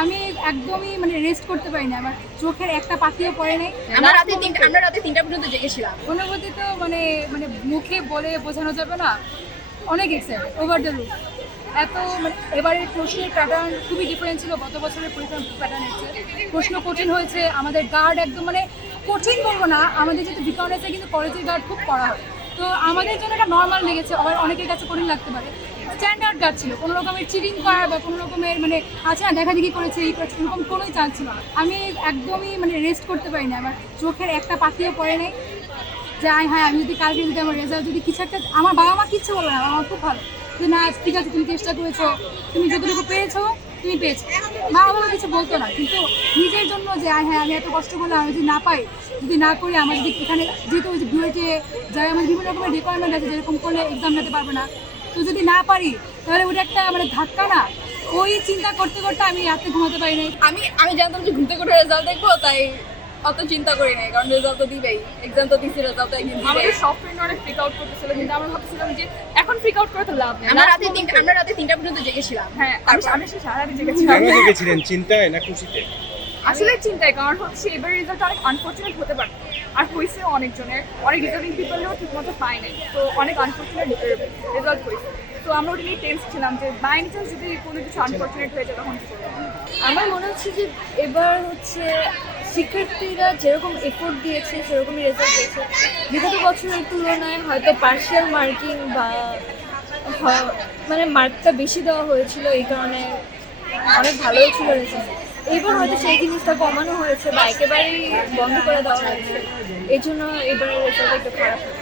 আমি একদমই রেস্ট করতে পারি না, আমার চোখের একটা পাতিও পড়ে নাই। আমরা রাতে 3টা পর্যন্ত জেগেছিলাম। অনুভূতি তো মুখে বলে বোঝানো যাবে না, অনেক এক্সাইটেড, ওভার দ্য রুফ। এত এবারের প্রশ্নের প্যাটার্ন খুবই ডিফারেন্ট ছিল গত বছরের পরীক্ষার প্যাটার্নের চেয়ে। প্রশ্ন কঠিন হয়েছে, আমাদের গার্ড একদম কঠিন বলবো না, আমাদের যেহেতু বিকনেসে কিন্তু কলেজের গার্ড খুব করা হয়, তো আমাদের জন্য এটা নর্মাল লেগেছে, আবার অনেকের কাছে কঠিন লাগতে পারে। স্ট্যান্ডার্ড গার্ড ছিল, কোনো রকমের চিটিং করা বা কোনো রকমের আছে না দেখা দেখি করেছে এই করছে এরকম কোনোই চান্স ছিল না। আমি একদমই রেস্ট করতে পারি না, আমার চোখের একটা পাতিও পড়ে নেই যে হ্যাঁ আমি যদি কালকে যদি আমার রেজাল্ট যদি কিছু একটা, আমার বাবা মা কিচ্ছু বলবে না, আমার খুব ভালো যে না ঠিক আছে তুমি চেষ্টা করেছো, তুমি যতটুকু পেয়েছো তুমি পেয়েছো, মা বাবা কিছু বলতো না। কিন্তু নিজের জন্য যে হ্যাঁ আমি এত কষ্ট করলাম, আমি যদি না পাই, যদি না করি, আমার যদি এখানে যেহেতু ওই যে বুয়েটে যাই আমার বিভিন্ন রকমের রিকোয়ারমেন্ট আছে, যেরকম করলে এক্সাম দিতে পারবে না, তো যদি না পারি তাহলে ওটা একটা ধাক্কা না, ওই চিন্তা করতে করতে আমি রাতে ঘুমাতে পারি নাই। আমি জানতাম যে ঘুরতে করে রেজাল্ট দেখবো, তাই অত চিন্তা করি নাই, কারণ রেজাল্ট তো দিবেই, এক্সাম তো দিছি, রেজাল্ট একদিন দিবেই। আমাদের সব ফ্রেন্ড অনেক ফ্রিক আউট করতেছিল, কিন্তু আমরা ভাবছিলাম যে এখন ফ্রিক আউট করে তো লাভ নেই। আমরা রাতে 3টা পর্যন্ত জেগেছিলাম। হ্যাঁ, আমি সারা রাত জেগেছিলাম। কেন জেগেছিলেন, চিন্তায় না খুশিতে? আসলে চিন্তায়, কারণ এবার রেজাল্ট অনেক আনফর্চুনেট হতে পারে, আর হয়েছে অনেকজনের, অনেক রিজাল্টিং পিপলেও ঠিকমতো পায় নাই, তো অনেক আনফর্চুনেট রেজাল্ট হয়েছে। তো আমরা ওটা নিয়ে টেন্স ছিলাম যে বাই এনি চান্স যদি কোনো কিছু আনফর্চুনেট হয়ে যায় তখন কি করবো। আমার মনে হচ্ছে যে এবার শিক্ষার্থীরা যেরকম এফোর্ট দিয়েছে সেরকমই রেজাল্ট দিয়েছে। বিগত বছরের তুলনায় হয়তো পার্শিয়াল মার্কিং বা মার্কটা বেশি দেওয়া হয়েছিল, এই কারণে অনেক ভালোই ছিল রেজাল্ট। এইবার হয়তো সেই জিনিসটা কমানো হয়েছে বা একেবারেই বন্ধ করে দেওয়া হয়েছে, এই জন্য এবারের রেজাল্ট একটু খারাপ হয়েছে।